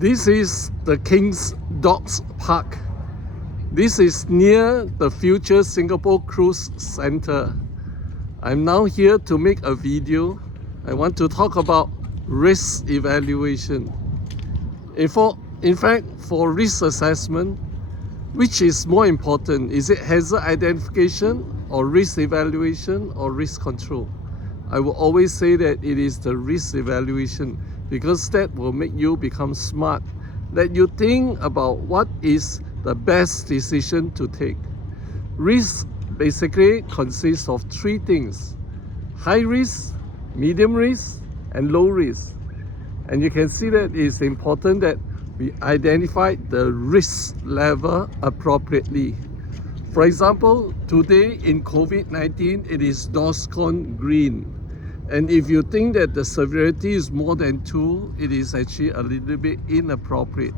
This is the King's Docks Park. This is near the future Singapore Cruise Center. I'm now here to make a video. I want to talk about risk evaluation. In fact, for risk assessment, which is more important? Is it hazard identification or risk evaluation or risk control? I will always say that it is the risk evaluation because that will make you become smart, that you think about what is the best decision to take. Risk basically consists of three things: high risk, medium risk, and low risk. And you can see that it's important that we identify the risk level appropriately. For example, today in COVID-19, it is DORSCON green. And if you think that the severity is more than 2, it is actually a little bit inappropriate.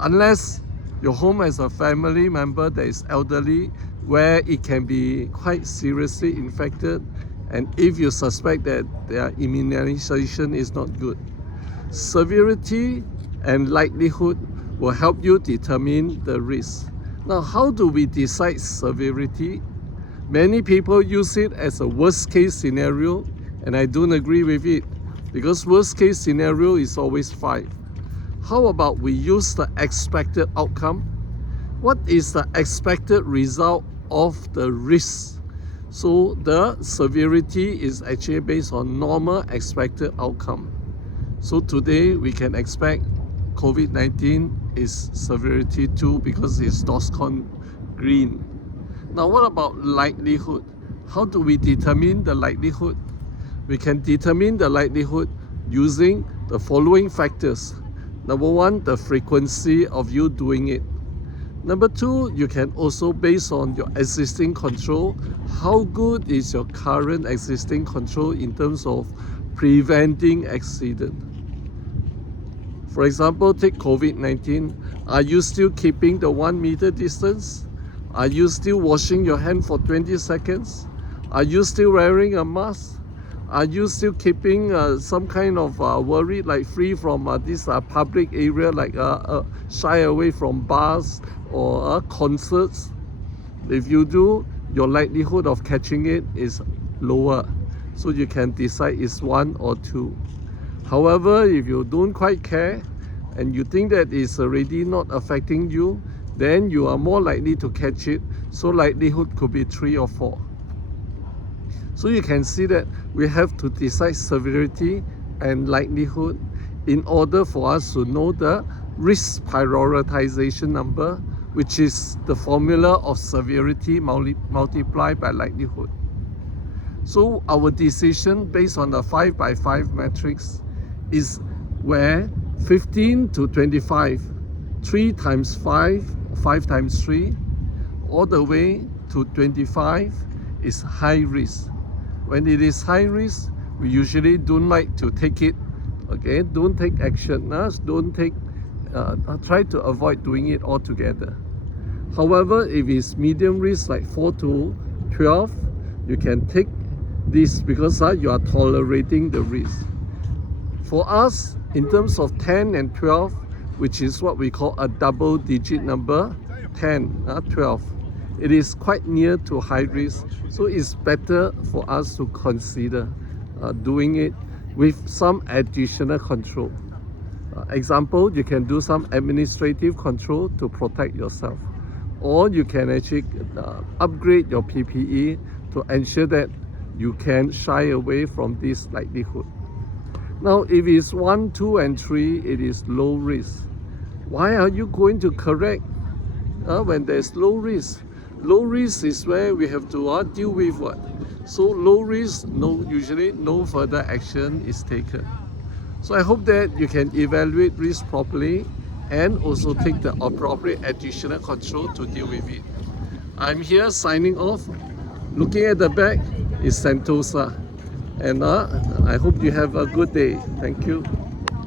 Unless your home has a family member that is elderly, where it can be quite seriously infected, and if you suspect that their immunization is not good. Severity and likelihood will help you determine the risk. Now, how do we decide severity? Many people use it as a worst case scenario, and I don't agree with it, because worst case scenario is always 5. How about we use the expected outcome? What is the expected result of the risk? So the severity is actually based on normal expected outcome. So today we can expect COVID-19 is severity 2 because it's DORSCON green. Now what about likelihood? How do we determine the likelihood? We can determine the likelihood using the following factors. Number 1, the frequency of you doing it. Number 2, you can also, based on your existing control, how good is your current existing control in terms of preventing accident. For example, take COVID-19. Are you still keeping the 1 meter distance? Are you still washing your hand for 20 seconds? Are you still wearing a mask? Are you still keeping some kind of worry, like free from this public area, like shy away from bars or concerts? If you do, your likelihood of catching it is lower. So you can decide it's 1 or 2. However, if you don't quite care and you think that it's already not affecting you, then you are more likely to catch it. So likelihood could be 3 or 4. So you can see that we have to decide severity and likelihood in order for us to know the risk prioritization number, which is the formula of severity multiplied by likelihood. So our decision based on the 5x5 matrix is where 15 to 25, 3 times 5, 5 times 3, all the way to 25 is high risk. When it is high risk, we usually don't like to take it. Okay, don't take action. Try to avoid doing it altogether. However, if it's medium risk, like 4 to 12, you can take this because you are tolerating the risk. For us, in terms of 10 and 12, which is what we call a double digit number, 10, 12, it is quite near to high risk. So it's better for us to consider doing it with some additional control. Example, you can do some administrative control to protect yourself. Or you can actually upgrade your PPE to ensure that you can shy away from this likelihood. Now, if it's 1, 2, and 3, it is low risk. Why are you going to correct when there's low risk? Low risk is where we have to deal with what? So low risk, usually no further action is taken. So I hope that you can evaluate risk properly and also take the appropriate additional control to deal with it. I'm here signing off. Looking at the back is Sentosa. And I hope you have a good day. Thank you.